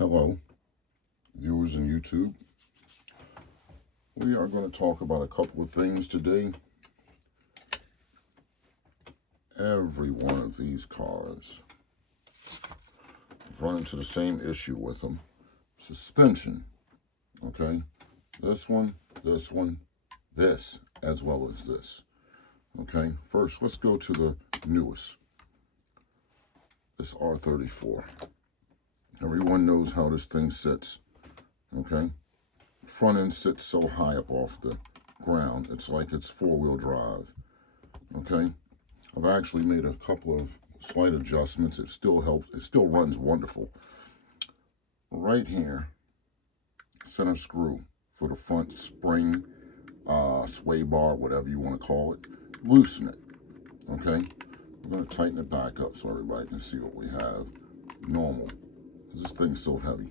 Hello, viewers in YouTube. We are going to talk about a couple of things today. Every one of these cars run into the same issue with them. Suspension, okay? This one, this, as well as this, okay? First, let's go to the newest, this R34. Everyone knows how this thing sits, okay? Front end sits so high up off the ground, it's like it's four-wheel drive, okay? I've actually made a couple of slight adjustments. It still helps, it still runs wonderful. Right here, center screw for the front spring, sway bar, whatever you want to call it, loosen it, okay? I'm going to tighten it back up so everybody can see what we have normal, because this thing's so heavy.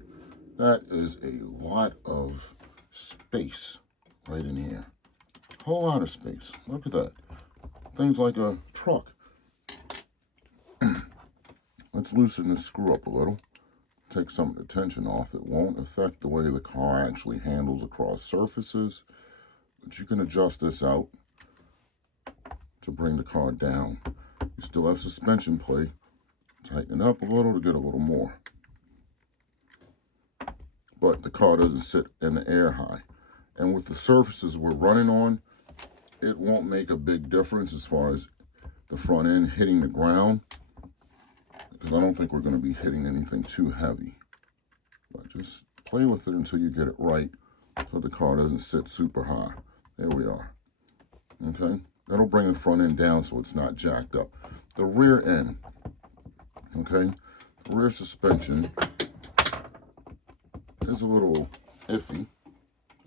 That is a lot of space right in here. Whole lot of space. Look at that. Things like a truck. Let's loosen this screw up a little. Take some of the tension off. It won't affect the way the car actually handles across surfaces, but you can adjust this out to bring the car down. You still have suspension play. Tighten it up a little to get a little more. But the car doesn't sit in the air high. And with the surfaces we're running on, it won't make a big difference as far as the front end hitting the ground, because I don't think we're going to be hitting anything too heavy. But just play with it until you get it right so the car doesn't sit super high. There we are. Okay? That'll bring the front end down so it's not jacked up. The rear end, okay? The rear suspension is a little iffy,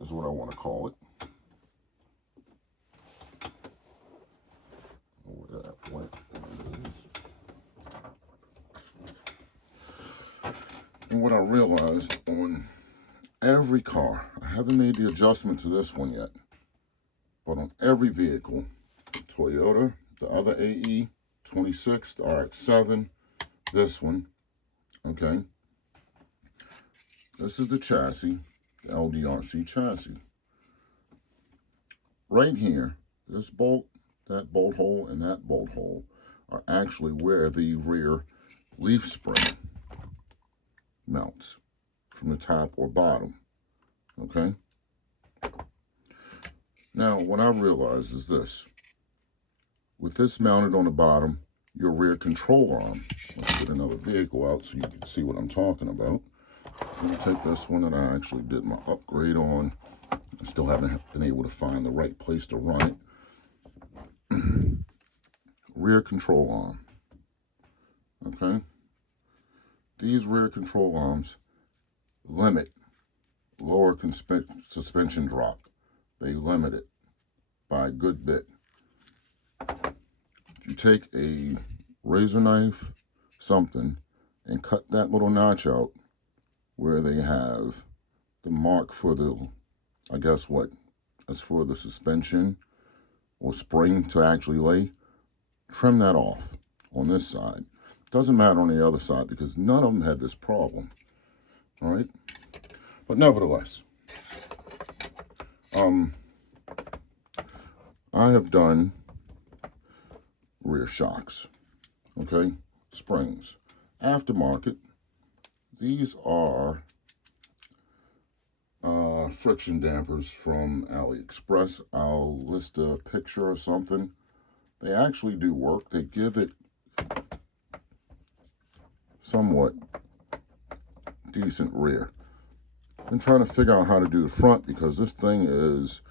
is what I want to call it. Where that went, there it is. And what I realized on every car, I haven't made the adjustment to this one yet, but on every vehicle, Toyota, the other AE, 26, the RX-7, this one, okay? This is the chassis, the LDRC chassis. Right here, this bolt, that bolt hole, and that bolt hole are actually where the rear leaf spring mounts, from the top or bottom, okay? Now, what I've realized is this. With this mounted on the bottom, your rear control arm, let's get another vehicle out so you can see what I'm talking about. I'm going to take this one that I actually did my upgrade on. I still haven't been able to find the right place to run it. Rear control arm, okay? These rear control arms limit lower suspension drop. They limit it by a good bit. If you take a razor knife, something, and cut that little notch out where they have the mark for the, I guess what, as for the suspension or spring to actually lay, trim that off on this side. Doesn't matter on the other side because none of them had this problem, all right? But nevertheless, I have done rear shocks, okay? Springs. Aftermarket, these are friction dampers from AliExpress. I'll list a picture or something. They actually do work. They give it somewhat decent rear. I'm trying to figure out how to do the front because this thing is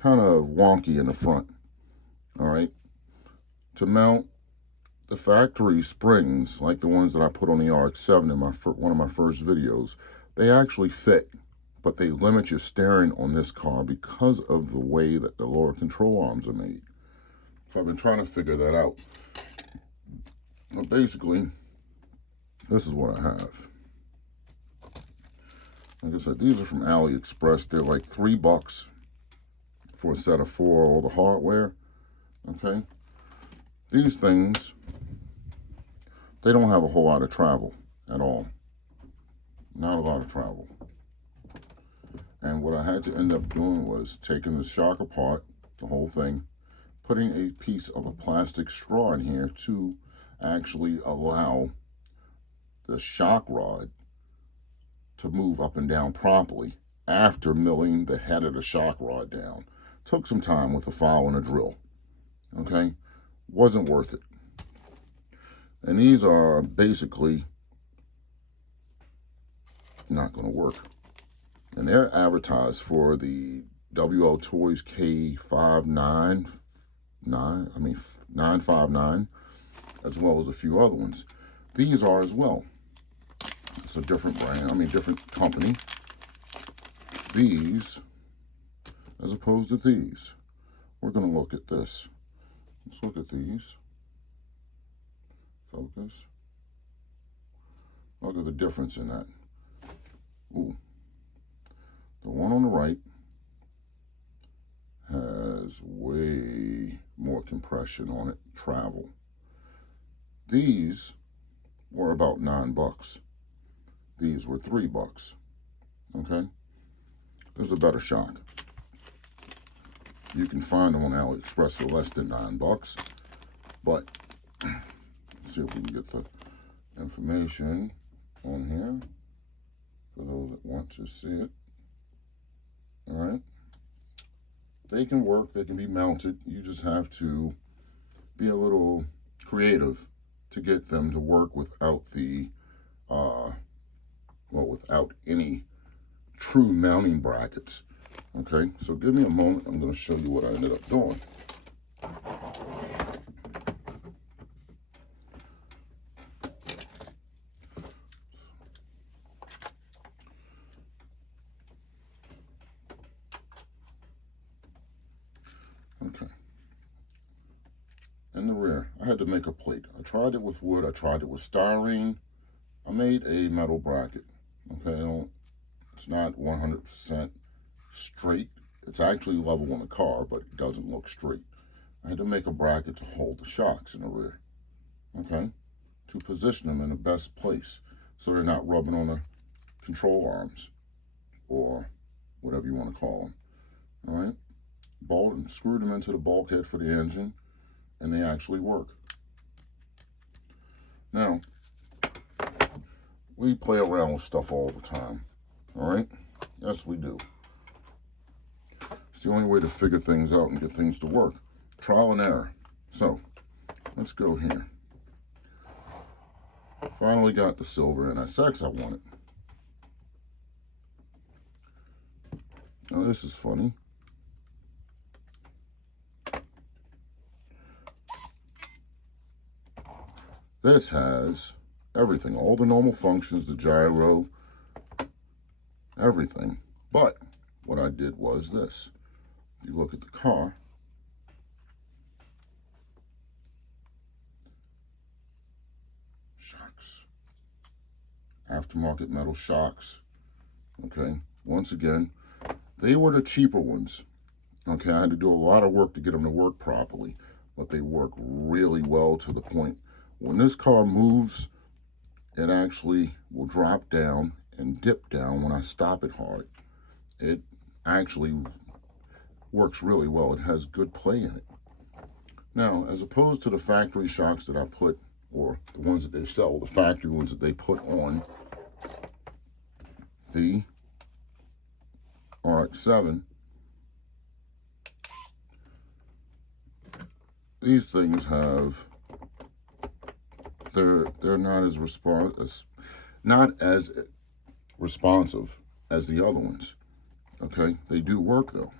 kind of wonky in the front. All right. To mount the factory springs, like the ones that I put on the RX-7 in one of my first videos, they actually fit, but they limit your steering on this car because of the way that the lower control arms are made. So I've been trying to figure that out. But basically, this is what I have. Like I said, these are from AliExpress. They're like $3 for a set of 4, all the hardware, okay? These things, they don't have a whole lot of travel at all, not a lot of travel. And what I had to end up doing was taking the shock apart, the whole thing, putting a piece of a plastic straw in here to actually allow the shock rod to move up and down properly after milling the head of the shock rod down. Took some time with a file and a drill. Okay? Wasn't worth it. And these are basically not going to work. And they're advertised for the WL Toys K959, as well as a few other ones. These are as well. It's a different brand, different company. These, as opposed to these, we're going to look at this. Let's look at these. Focus. Look at the difference in that. Ooh. The one on the right has way more compression on it, travel. These were about $9. These were $3. Okay? This is a better shock. You can find them on AliExpress for less than $9. But let's see if we can get the information on here for those that want to see it. All right. They can work. They can be mounted. You just have to be a little creative to get them to work without the, without any true mounting brackets. Okay. So give me a moment. I'm going to show you what I ended up doing. Okay. In the rear, I had to make a plate. I tried it with wood. I tried it with styrene. I made a metal bracket. Okay, it's not 100% straight. It's actually level on the car, but it doesn't look straight. I had to make a bracket to hold the shocks in the rear. Okay, to position them in the best place so they're not rubbing on the control arms or whatever you want to call them. All right. Bolt and screw them into the bulkhead for the engine, and they actually work. Now, we play around with stuff all the time, all right? Yes, we do. It's the only way to figure things out and get things to work. Trial and error. So, let's go here. Finally got the silver NSX I wanted. Now, this is funny. This has everything, all the normal functions, the gyro, everything. But what I did was this. If you look at the car, shocks, aftermarket metal shocks, okay? Once again, they were the cheaper ones, okay? I had to do a lot of work to get them to work properly, but they work really well to the point when this car moves, it actually will drop down and dip down when I stop it hard. It actually works really well. It has good play in it. Now, as opposed to the factory shocks that I put, or the ones that they sell, the factory ones that they put on the RX-7, these things have, they're not as responsive as the other ones. Okay, they do work though.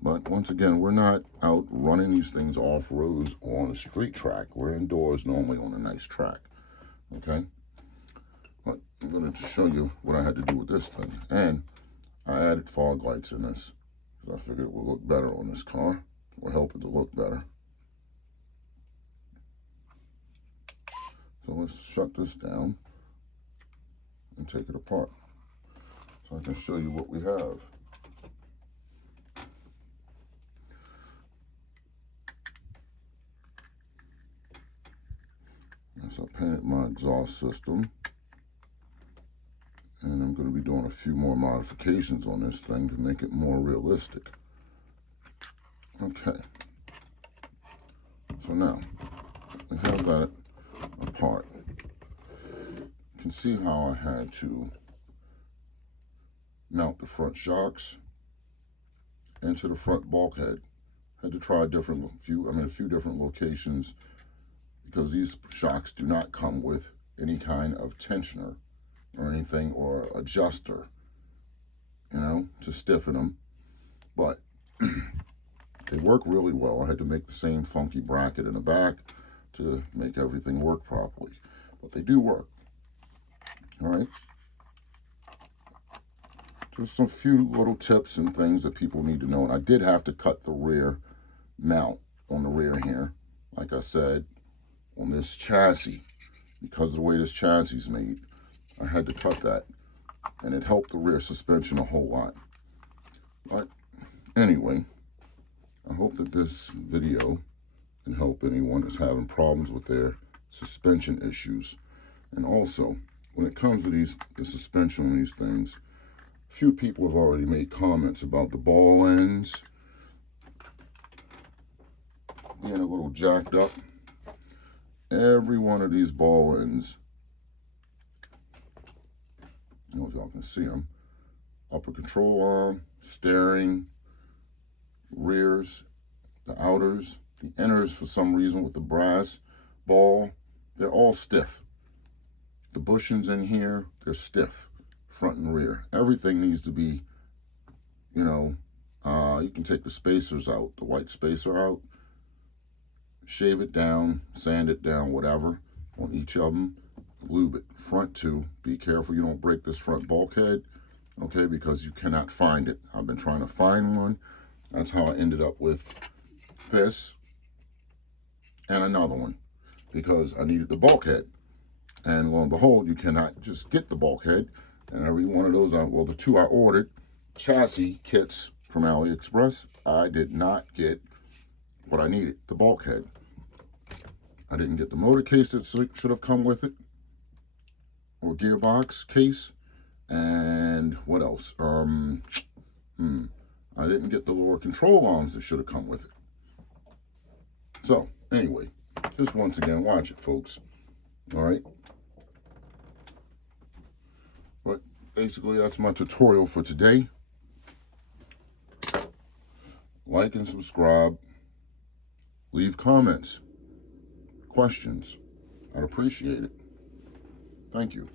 But once again, we're not out running these things off roads on a street track. We're indoors normally on a nice track. Okay, but I'm going to show you what I had to do with this thing. And I added fog lights in this because I figured it would look better on this car, or help it to look better. So let's shut this down and take it apart so I can show you what we have. So I painted my exhaust system And I'm going to be doing a few more modifications on this thing to make it more realistic. Okay. So now, I have that apart. You can see how I had to mount the front shocks into the front bulkhead. Had to try a few different locations, because these shocks do not come with any kind of tensioner or anything, or adjuster, you know, to stiffen them. But they work really well. I had to make the same funky bracket in the back to make everything work properly. But they do work. All right. Just some few little tips and things that people need to know. And I did have to cut the rear mount on the rear here, like I said, on this chassis. Because of the way this chassis is made, I had to cut that. And it helped the rear suspension a whole lot. But anyway, I hope that this video can help anyone that's having problems with their suspension issues. And also, when it comes to the suspension on these things, a few people have already made comments about the ball ends being a little jacked up. Every one of these ball ends, I don't know if y'all can see them, upper control arm, steering, rears, the outers, the inners for some reason with the brass ball, they're all stiff. The bushings in here, they're stiff, front and rear. Everything needs to be, you know, you can take the spacers out, the white spacer out, shave it down, sand it down, whatever, on each of them, lube it. Front too, be careful you don't break this front bulkhead, okay, because you cannot find it. I've been trying to find one. That's how I ended up with this and another one, because I needed the bulkhead. And lo and behold, you cannot just get the bulkhead. And every one of those, well, the two I ordered, chassis kits from AliExpress, I did not get what I needed, the bulkhead. I didn't get the motor case that should have come with it, or gearbox case. And what else? I didn't get the lower control arms that should have come with it. So, anyway, just once again, watch it, folks. All right? But basically, that's my tutorial for today. Like and subscribe. Leave comments, questions. I'd appreciate it. Thank you.